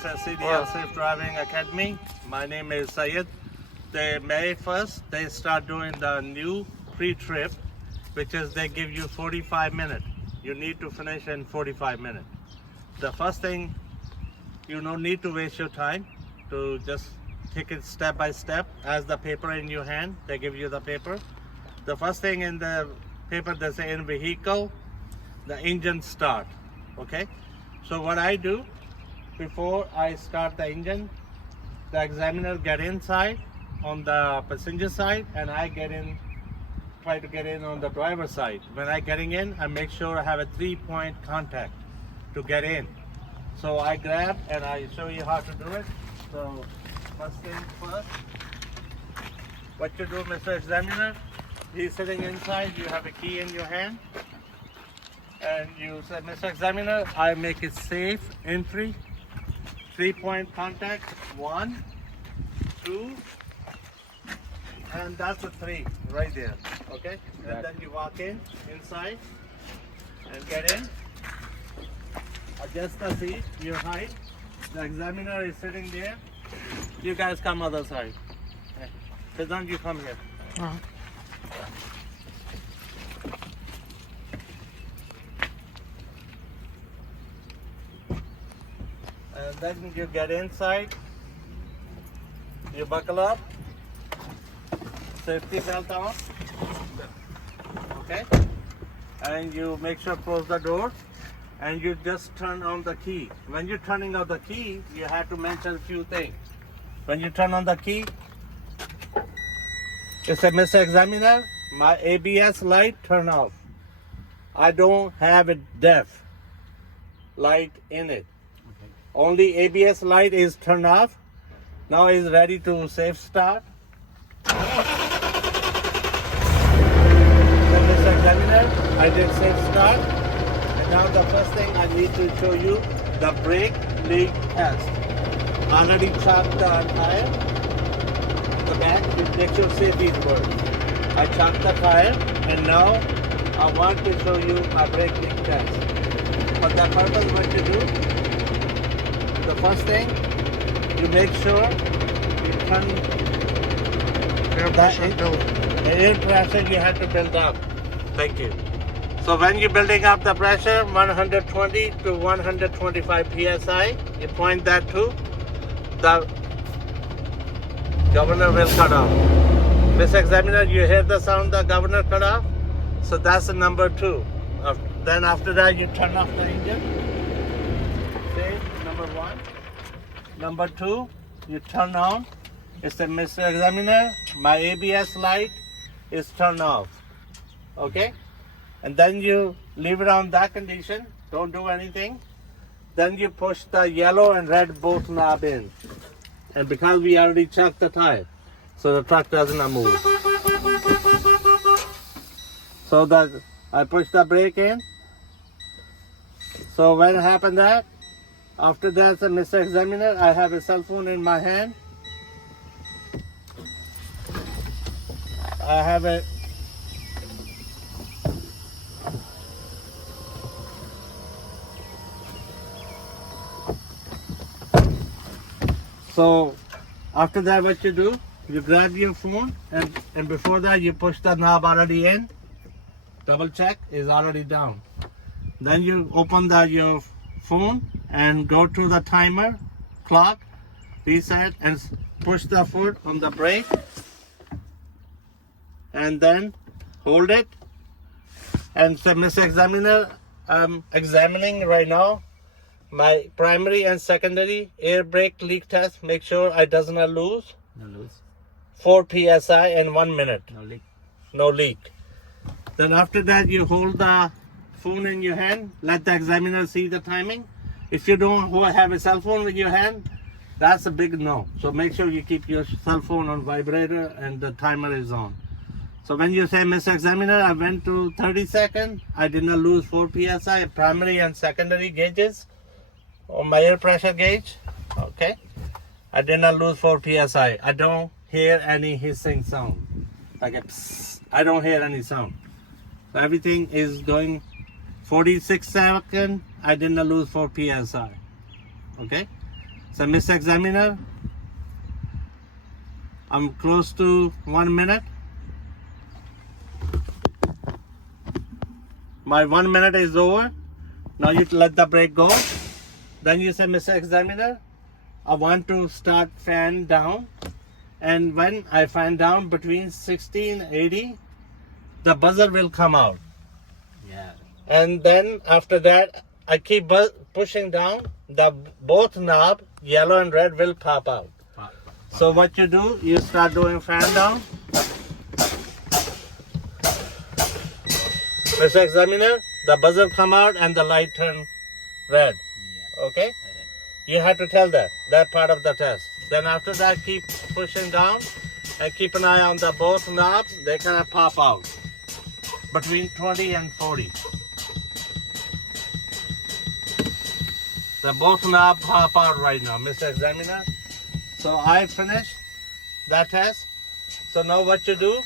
CDL Safe Driving Academy. My name is Syed. May 1st, they start doing the new pre-trip, which is they give you 45 minutes. You need to finish in 45 minutes. The first thing, you don't need to waste your time to just take it step by step. As the paper in your hand, they give you the paper. The first thing in the paper, they say in vehicle, the engine start, okay? So what I do, before I start the engine, the examiner get inside on the passenger side and I try to get in on the driver side. When I getting in, I make sure I have a 3-point contact to get in. So I grab and I show you how to do it. So first thing first, what you do, Mr. Examiner, he's sitting inside, you have a key in your hand. And you say, Mr. Examiner, I make it safe entry. 3-point contact, 1, 2, and that's a 3 right there, okay? And then you walk inside and get in. Adjust the seat, your height. The examiner is sitting there. You guys come other side. Siddhant, you come here. And then you get inside, you buckle up, safety belt on, okay? And you make sure close the door and you just turn on the key. When you're turning on the key, you have to mention a few things. When you turn on the key, you say, Mr. Examiner, my ABS light turn off. I don't have a deaf light in it. Only ABS light is turned off. Now is ready to safe start. So Mr. Examiner, I did safe start. And now the first thing I need to show you the brake leak test. Already chopped the tire. The back, it makes sure safety works. I chopped the tire and now I want to show you my brake leak test. For that purpose, what you do? The first thing, you make sure you turn the air pressure you have to build up. Thank you. So when you're building up the pressure, 120 to 125 psi, you point that to the governor will cut off. Mr. Examiner, you hear the sound the governor cut off? So that's the number 2. Then after that, you turn off the engine. Number 1. Number 2, you turn on. It says, Mr. Examiner, my ABS light is turned off. Okay? And then you leave it on that condition. Don't do anything. Then you push the yellow and red both knob in. And because we already checked the tire, so the truck doesn't move. So that I push the brake in. So when happened that, after that, Mr. Examiner, I have a cell phone in my hand. I have a So after that, what you do? You grab your phone and before that you push the knob already in. Double check is already down. Then you open your phone and go to the timer, clock, reset, and push the foot on the brake. And then hold it. And say, Mr. Examiner, I'm examining right now my primary and secondary air brake leak test. Make sure I does not lose. No lose. 4 psi in 1 minute. No leak. No leak. Then after that, you hold the phone in your hand. Let the examiner see the timing. If you don't have a cell phone in your hand, that's a big no. So make sure you keep your cell phone on vibrator and the timer is on. So when you say, Mr. Examiner, I went to 30 seconds, I did not lose 4 psi, primary and secondary gauges on my air pressure gauge. Okay. I did not lose 4 psi. I don't hear any hissing sound. Like a psst. I don't hear any sound. So everything is going 46 seconds. I did not lose 4 psi. Okay. So, Mr. Examiner, I'm close to 1 minute. My 1 minute is over. Now you let the brake go. Then you say, Mr. Examiner, I want to start fan down. And when I fan down between 60 and 80, the buzzer will come out. Yeah. And then after that, I keep pushing down. The both knob, yellow and red, will pop out. So what you do, you start doing fan down. Mr. Examiner, the buzzer come out and the light turn red. Yeah. Okay? You have to tell that part of the test. Then after that, keep pushing down and keep an eye on the both knobs. They kind of pop out between 20 and 40. The both knobs pop out right now, Mr. Examiner. So I finished that test. So now what you do?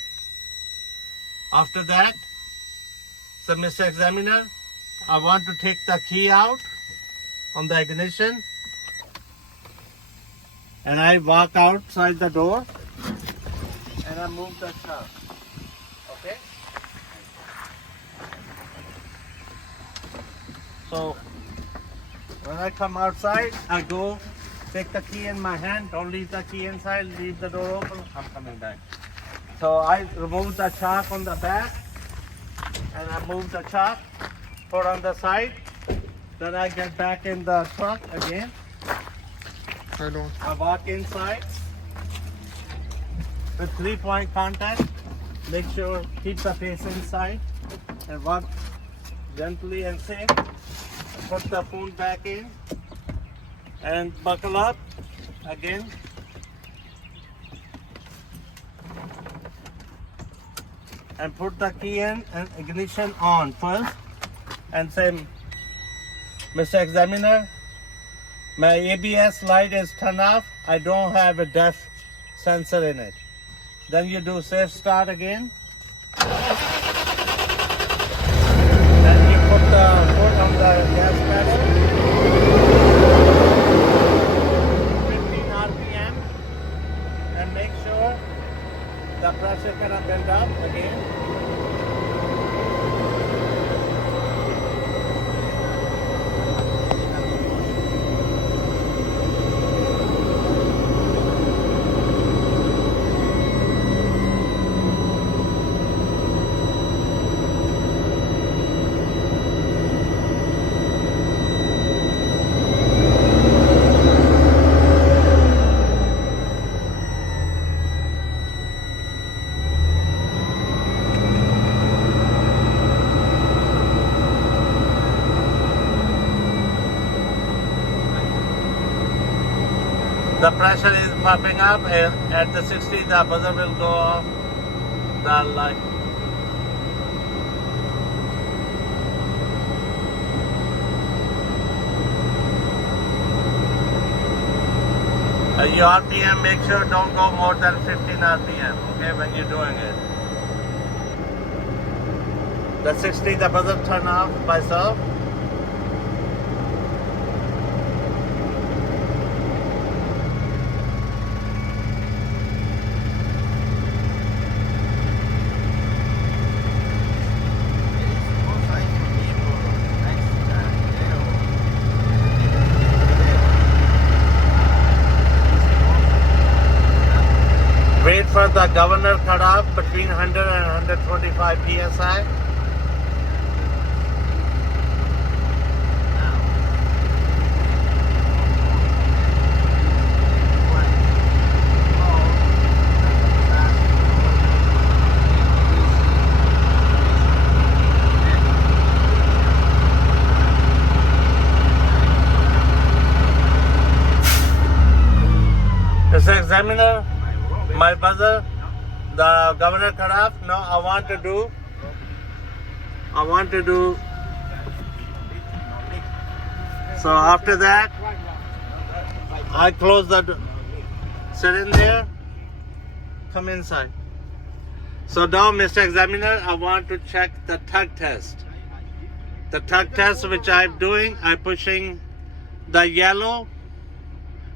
After that, so Mr. Examiner, I want to take the key out on the ignition. And I walk outside the door and I move the shaft. Okay? So when I come outside, I go take the key in my hand. Don't leave the key inside, leave the door open. I'm coming back. So I remove the chalk on the back and I move the chalk, put on the side. Then I get back in the truck again. I walk inside with 3-point contact. Make sure keep the face inside and walk gently and safe. Put the phone back in and buckle up again. And put the key in and ignition on first and say, Mr. Examiner, my ABS light is turned off. I don't have a depth sensor in it. Then you do safe start again. Then you put the foot on the gas pedal. 15 RPM. And make sure the pressure cannot build up again. The pressure is popping up and at the 60 the buzzer will go off the light. Your RPM, make sure don't go more than 15 RPM, okay, when you're doing it. The 60 the buzzer turn off by itself. Wait for the governor cutoff between 100 and 125 psi. Mr. Examiner, my buzzer, the governor cut off. No, I want to do. So after that, I close the door. Sit in there. Come inside. So now, Mr. Examiner, I want to check the tug test. The tug test which I'm doing, I'm pushing the yellow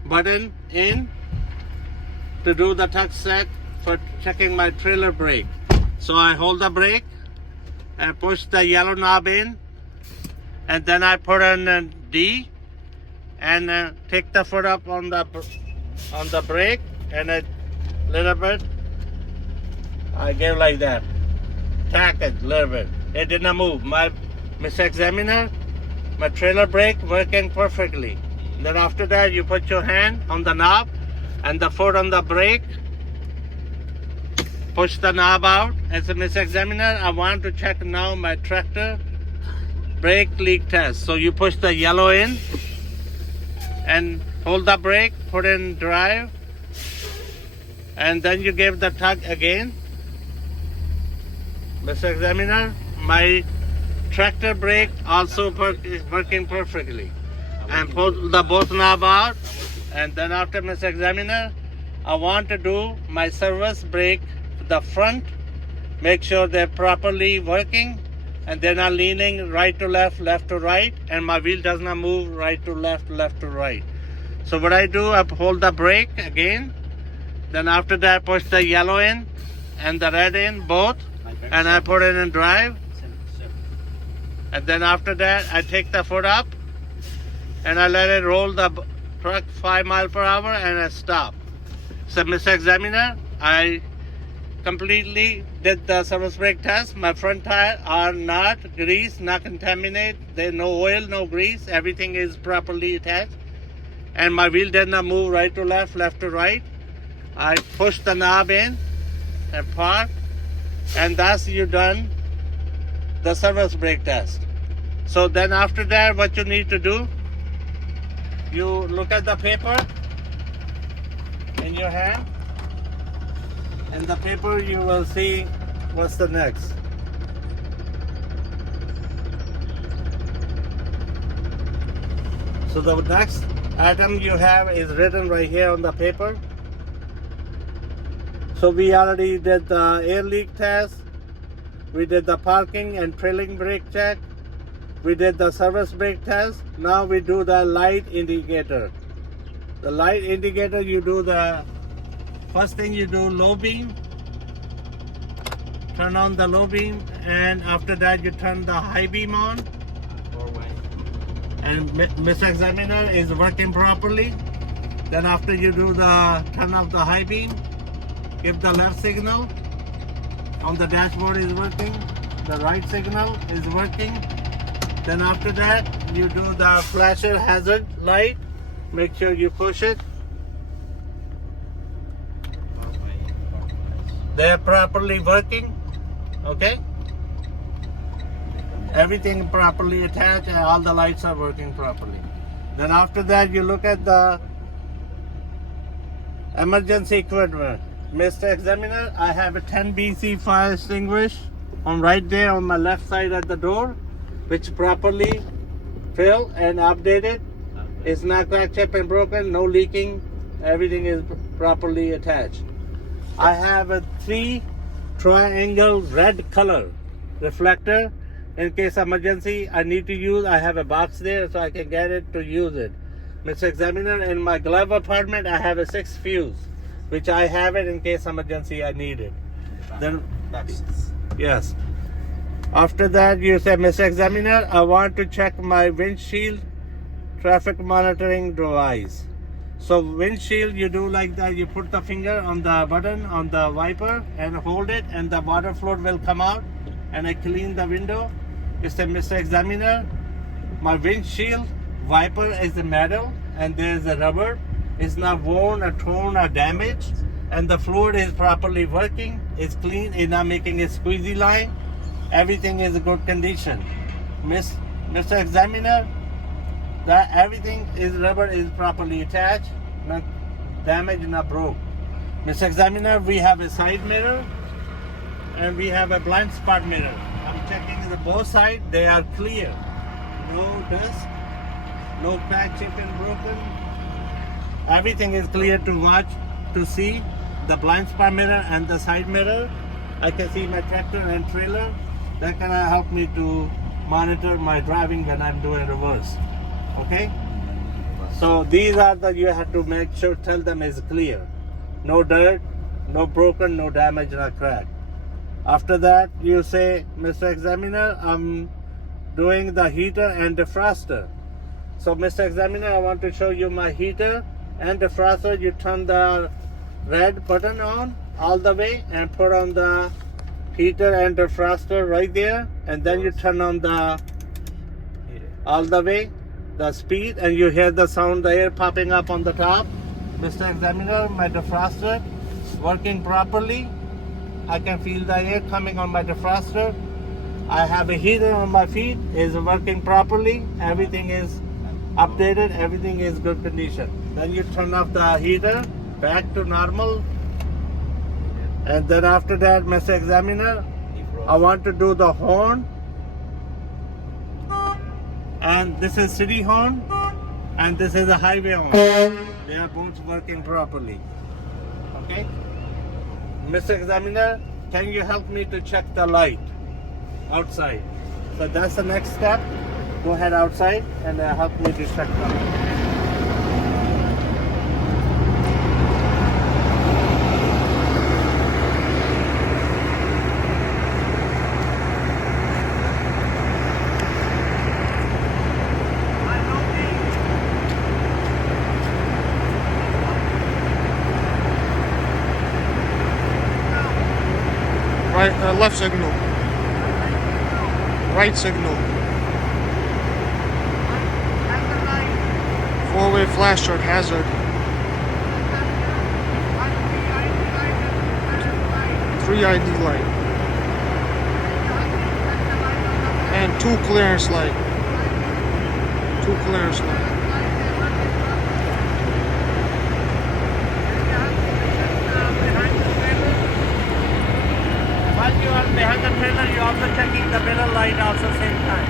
button in to do the touch set for checking my trailer brake. So I hold the brake and push the yellow knob in, and then I put in D and take the foot up on the brake, and a little bit I give like that, tack it a little bit. It did not move. Mr. Examiner, my trailer brake working perfectly. Then after that, you put your hand on the knob and the foot on the brake. Push the knob out. As a Mr. Examiner, I want to check now my tractor brake leak test. So you push the yellow in and hold the brake, put in drive, and then you give the tug again. Mr. Examiner, my tractor brake also is working perfectly. And pull the both knob out, and then after, Mr. Examiner, I want to do my service brake, the front, make sure they're properly working and they're not leaning right to left, left to right, and my wheel does not move right to left, left to right. So what I do, I hold the brake again, then after that push the yellow in and the red in both, and I put it in drive, and then after that I take the foot up and I let it roll the truck 5 miles per hour and I stop. So Mr. Examiner, I completely did the service brake test. My front tires are not greased, not contaminated. There's no oil, no grease. Everything is properly attached. And my wheel did not move right to left, left to right. I push the knob in and park. And thus you done the service brake test. So then after that, what you need to do, you look at the paper in your hand, and the paper you will see what's the next. So the next item you have is written right here on the paper. So we already did the air leak test, we did the parking and trailing brake check, we did the service brake test. Now we do the light indicator. The light indicator, you do the first thing, you do low beam, turn on the low beam, and after that you turn the high beam on. And Mr. Examiner is working properly. Then after you do the turn off the high beam, give the left signal on the dashboard is working, the right signal is working. Then after that you do the flasher hazard light, make sure you push it. They're properly working, okay? Everything properly attached and all the lights are working properly. Then after that you look at the emergency equipment. Mr. Examiner, I have a 10 BC fire extinguisher on right there on my left side at the door, which properly filled and updated. It's not cracked, chipped and broken, no leaking. Everything is properly attached. I have a 3 triangle red color reflector. In case emergency I need to use, I have a box there so I can get it to use it. Mr. Examiner, in my glove apartment I have a 6 fuse, which I have it in case emergency I need it. Then yes. After that you say, Mr. Examiner, I want to check my windshield traffic monitoring device. So windshield, you do like that, you put the finger on the button on the wiper and hold it, and the water float will come out, and I clean the window. You say, Mr. Examiner, my windshield wiper is the metal and there is a rubber. It's not worn or torn or damaged, and the fluid is properly working. It's clean, it's not making a squeezy line. Everything is in good condition. Mr. Examiner, that everything is rubber is properly attached, not damaged, not broke. Mr. Examiner, we have a side mirror and we have a blind spot mirror. I'm checking the both sides, they are clear. No dust, no crack, chip and broken. Everything is clear to watch, to see. The blind spot mirror and the side mirror, I can see my tractor and trailer. That can help me to monitor my driving when I'm doing reverse. Okay? So these are the, you have to make sure, tell them is clear. No dirt, no broken, no damage, no crack. After that, you say, Mr. Examiner, I'm doing the heater and defroster. So Mr. Examiner, I want to show you my heater and defroster. You turn the red button on all the way and put on the heater and defroster right there, and then you turn on the all the way the speed, and you hear the sound, the air popping up on the top. Mr. Examiner, my defroster working properly. I can feel the air coming on my defroster. I have a heater on my feet, is working properly. Everything is updated, everything is good condition. Then you turn off the heater back to normal. And then after that, Mr. Examiner, I want to do the horn. And this is city horn, and this is a highway horn. They are both working properly. Okay? Mr. Examiner, can you help me to check the light outside? So that's the next step. Go ahead outside and help me to check the light. Right, left signal. Right signal. Four-way flash or hazard. 3 ID light. And 2 clearance light. 2 clearance light. While you are behind the trailer, you're also checking the middle light also same time.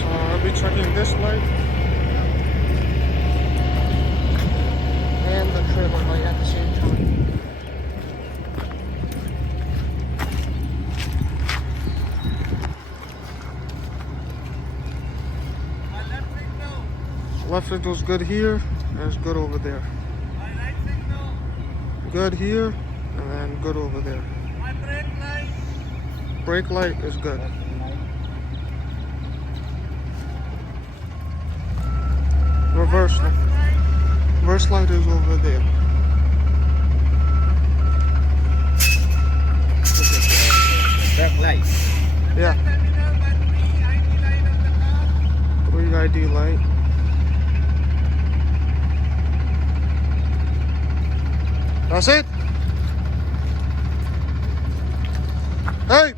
So I'll be checking this light and the trailer light at the same time. My left signal. Left signal's good here, and it's good over there. My right signal. Good here, and then good over there. My brake light. Brake light is good. Reverse light. Reverse light is over there. Back light. Yeah. 3 ID light. That's it. Hey!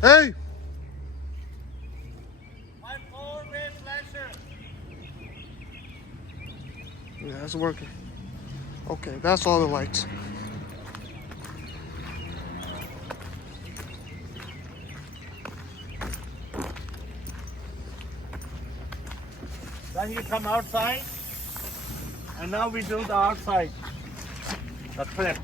Hey! My four-way flasher. Yeah, it's working. Okay, that's all the lights. Then you come outside, and now we do the outside, the trip.